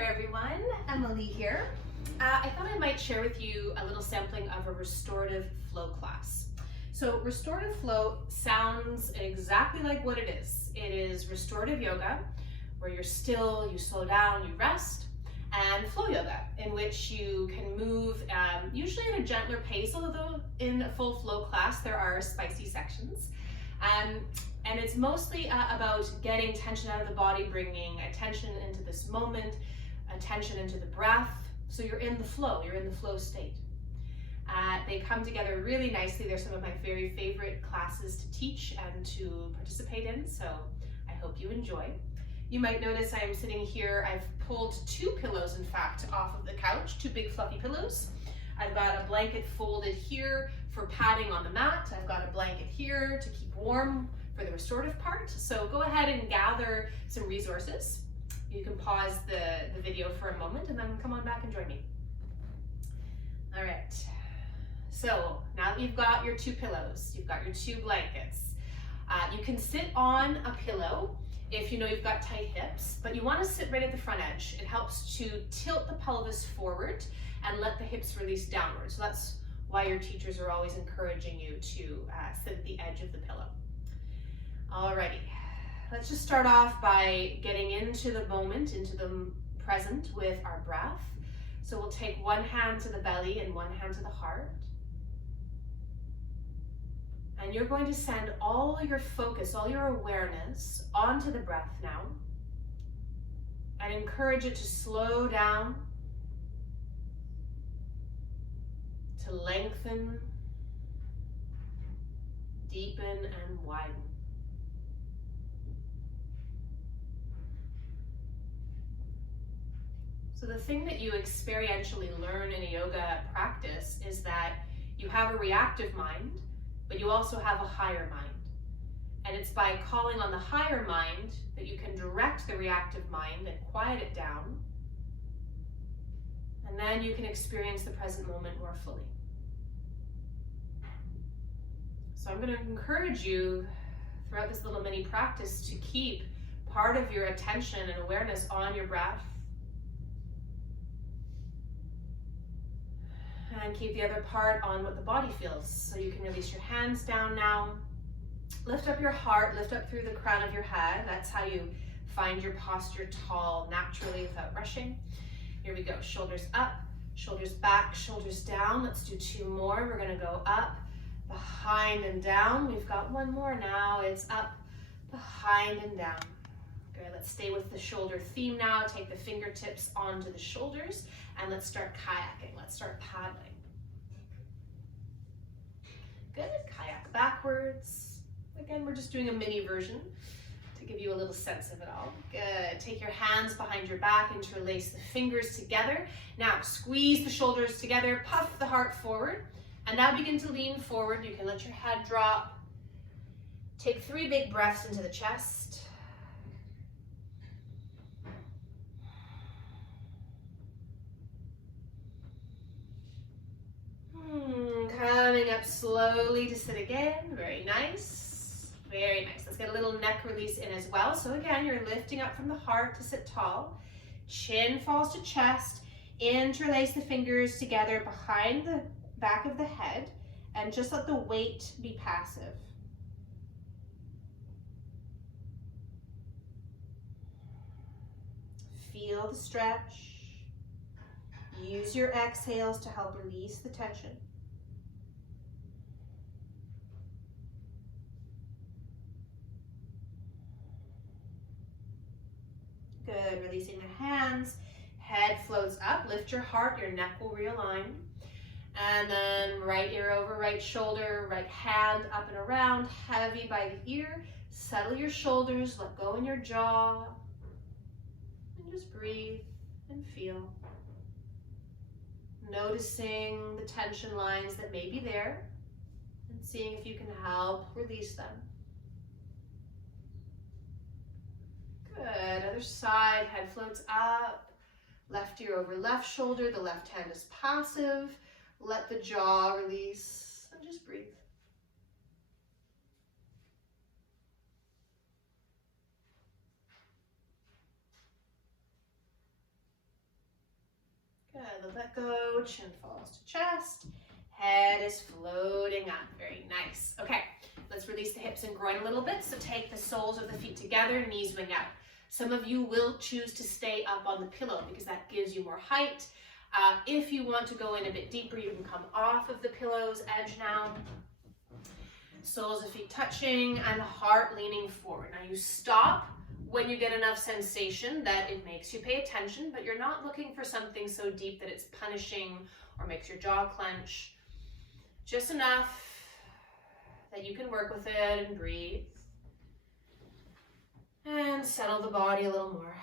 there everyone, Emily here. I thought I might share with you a little sampling of a restorative flow class. So restorative flow sounds exactly like what it is. It is restorative yoga, where you're still, you slow down, you rest, and flow yoga, in which you can move usually at a gentler pace, although in a full flow class there are spicy sections. And it's mostly about getting tension out of the body, bringing attention into this moment, attention into the breath, so you're in the flow state. They come together really nicely. They're some of my very favorite classes to teach and to participate in, so I hope you enjoy. You might notice I am sitting here, I've pulled 2 pillows in fact off of the couch, 2 big fluffy pillows. I've got a blanket folded here for padding on the mat. I've got a blanket here to keep warm for the restorative part. So go ahead and gather some resources. You can pause the video for a moment and then come on back and join me. All right, so now that you've got your 2 pillows, you've got your 2 blankets, you can sit on a pillow if you know you've got tight hips, but you want to sit right at the front edge. It helps to tilt the pelvis forward and let the hips release downward. So that's why your teachers are always encouraging you to sit at the edge of the pillow. Alrighty, let's just start off by getting into the moment, into the present with our breath. So we'll take one hand to the belly and one hand to the heart. And you're going to send all your focus, all your awareness onto the breath now. And encourage it to slow down, to lengthen, deepen, and widen. So the thing that you experientially learn in a yoga practice is that you have a reactive mind, but you also have a higher mind. And it's by calling on the higher mind that you can direct the reactive mind and quiet it down. And then you can experience the present moment more fully. So I'm going to encourage you throughout this little mini practice to keep part of your attention and awareness on your breath. And keep the other part on what the body feels. So you can release your hands down now. Lift up your heart, lift up through the crown of your head. That's how you find your posture tall naturally without rushing. Here we go, shoulders up, shoulders back, shoulders down. Let's do 2 more. We're gonna go up, behind and down. We've got 1 more now. It's up, behind and down. Good, let's stay with the shoulder theme now. Take the fingertips onto the shoulders and let's start kayaking. Let's start paddling. Good, kayak backwards. Again, we're just doing a mini version to give you a little sense of it all. Good, take your hands behind your back, interlace the fingers together. Now squeeze the shoulders together, puff the heart forward, and now begin to lean forward. You can let your head drop. Take 3 big breaths into the chest. Coming up slowly to sit again. Very nice. Very nice. Let's get a little neck release in as well. So again, you're lifting up from the heart to sit tall. Chin falls to chest. Interlace the fingers together behind the back of the head and just let the weight be passive. Feel the stretch. Use your exhales to help release the tension. Good, releasing the hands, head floats up, lift your heart, your neck will realign. And then right ear over right shoulder, right hand up and around, heavy by the ear. Settle your shoulders, let go in your jaw. And just breathe and feel. Noticing the tension lines that may be there and seeing if you can help release them. Good, other side, head floats up, left ear over left shoulder, the left hand is passive. Let the jaw release and just breathe. Elbow let go, chin falls to chest, head is floating up. Very nice. Okay, let's release the hips and groin a little bit. So take the soles of the feet together, knees wing out. Some of you will choose to stay up on the pillow because that gives you more height. If you want to go in a bit deeper, you can come off of the pillow's edge now. Soles of feet touching and the heart leaning forward. Now you stop when you get enough sensation that it makes you pay attention, but you're not looking for something so deep that it's punishing or makes your jaw clench. Just enough that you can work with it and breathe. And settle the body a little more.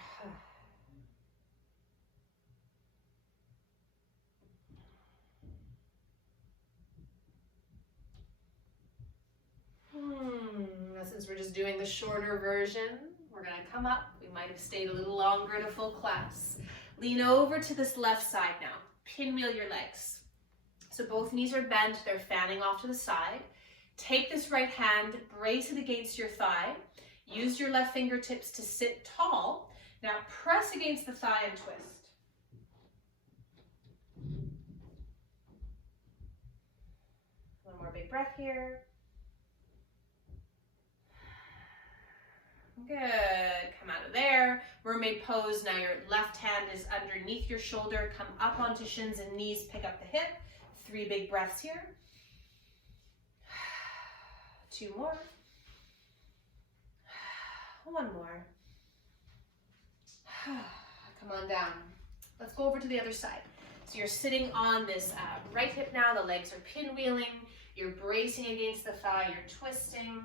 Now since we're just doing the shorter version, we're going to come up. We might have stayed a little longer in a full class. Lean over to this left side now. Pinwheel your legs. So both knees are bent. They're fanning off to the side. Take this right hand, brace it against your thigh. Use your left fingertips to sit tall. Now press against the thigh and twist. One more big breath here. Good. Come out of there. Mermaid pose. Now your left hand is underneath your shoulder. Come up onto shins and knees. Pick up the hip. 3 big breaths here. 2 more. 1 more. Come on down. Let's go over to the other side. So you're sitting on this right hip now. The legs are pinwheeling. You're bracing against the thigh. You're twisting.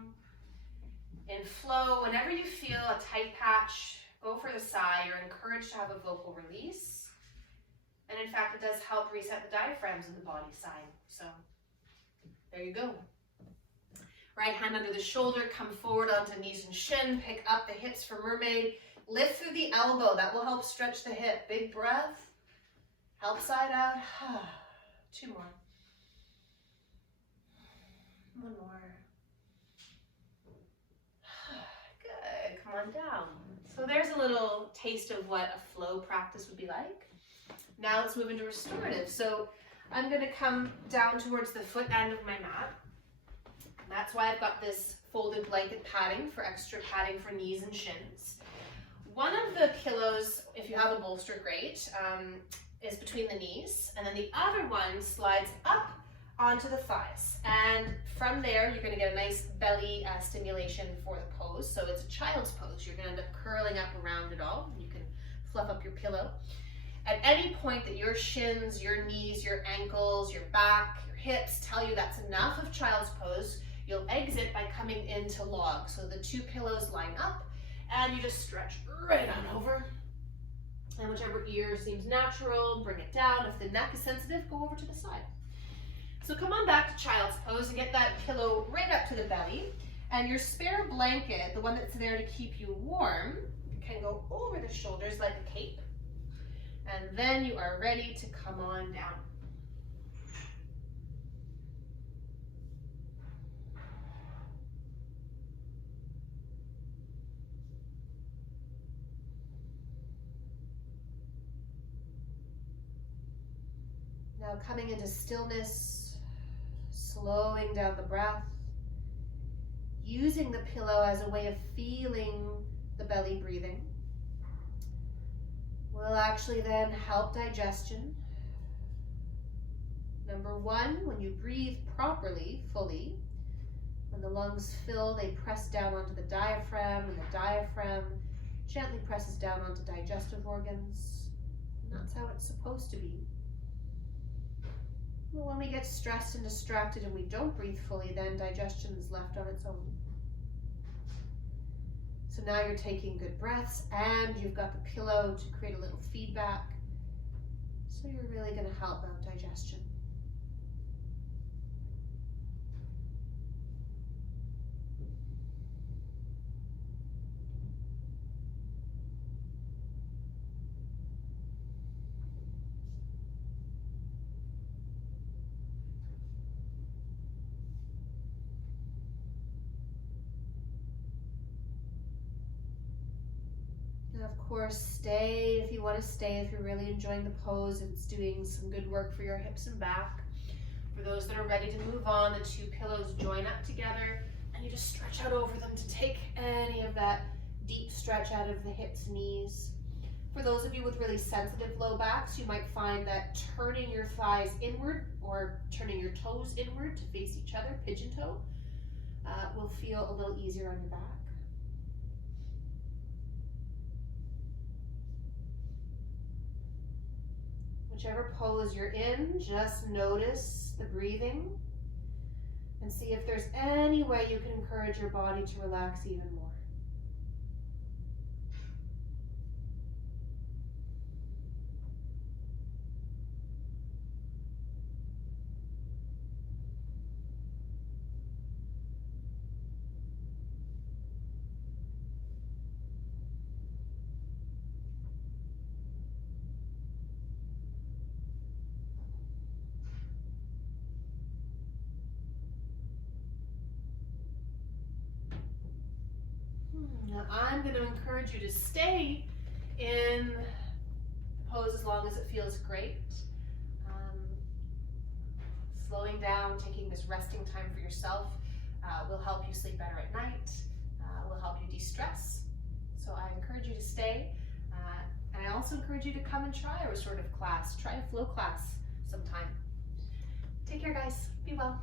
In flow, whenever you feel a tight patch, go for the sigh. You're encouraged to have a vocal release. And in fact, it does help reset the diaphragms in the body side. So there you go. Right hand under the shoulder, come forward onto knees and shin. Pick up the hips for mermaid. Lift through the elbow. That will help stretch the hip. Big breath. Help side out. 2 more. 1 more. Good. Come on down. So there's a little taste of what a flow practice would be like. Now let's move into restorative. So I'm going to come down towards the foot end of my mat. And that's why I've got this folded blanket padding for extra padding for knees and shins. One of the pillows, if you have a bolster, great, is between the knees. And then the other one slides up onto the thighs. And from there, you're going to get a nice belly stimulation for the pose. So it's a child's pose. You're going to end up curling up around it all. You can fluff up your pillow. At any point that your shins, your knees, your ankles, your back, your hips tell you that's enough of child's pose, you'll exit by coming into log. So the 2 pillows line up and you just stretch right on over. And whichever ear seems natural, bring it down. If the neck is sensitive, go over to the side. So come on back to child's pose and get that pillow right up to the belly. And your spare blanket, the one that's there to keep you warm, can go over the shoulders like a cape. And then you are ready to come on down. Now coming into stillness, slowing down the breath, using the pillow as a way of feeling the belly breathing. Will actually then help digestion. Number 1, when you breathe properly, fully, when the lungs fill, they press down onto the diaphragm, and the diaphragm gently presses down onto digestive organs. And that's how it's supposed to be. But when we get stressed and distracted and we don't breathe fully, then digestion is left on its own. So now you're taking good breaths and you've got the pillow to create a little feedback. So you're really going to help out digestion. And of course, stay if you want to stay, if you're really enjoying the pose, it's doing some good work for your hips and back. For those that are ready to move on, the two pillows join up together and you just stretch out over them to take any of that deep stretch out of the hips, knees. For those of you with really sensitive low backs, you might find that turning your thighs inward or turning your toes inward to face each other, pigeon toe, will feel a little easier on your back. Whichever pose you're in, just notice the breathing and see if there's any way you can encourage your body to relax even more. Now I'm going to encourage you to stay in the pose as long as it feels great. Slowing down, taking this resting time for yourself will help you sleep better at night, will help you de-stress. So I encourage you to stay. And I also encourage you to come and try a restorative class, try a flow class sometime. Take care, guys. Be well.